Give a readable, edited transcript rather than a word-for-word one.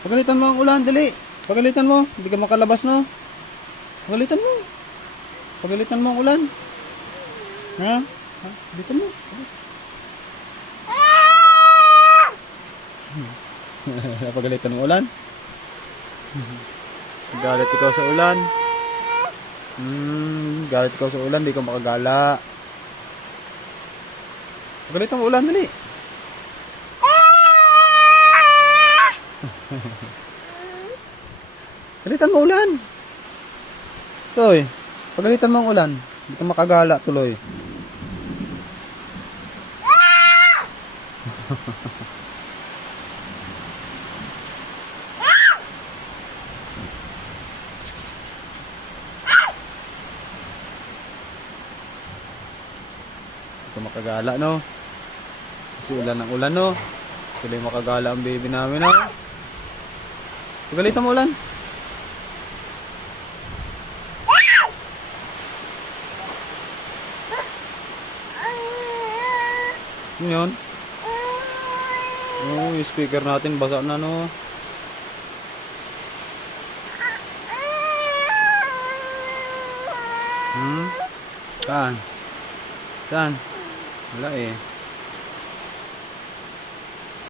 Pagalitan mo ang ulan, dali. Pagalitan mo. Hindi ka makalabas, no? Pagalitan mo. Pagalitan mo ang ulan. Ha? Pagalitan mo. Pagalitan mo ulan. Galit ikaw sa ulan. Galit ikaw sa ulan, di ka makagala. Pagalitan mo ulan, dali. Pagalitan mo ulan. Toy, pagalitan mo ang ulan. Hindi ka makagala tuloy. Hindi ka makagala, no? Kasi ulan ng ulan, no? Tuloy makagala ang baby namin, no? Pagalitan mo ulan. Ano yun? Oh, yung speaker natin basa na, no? Saan? Saan? Wala eh.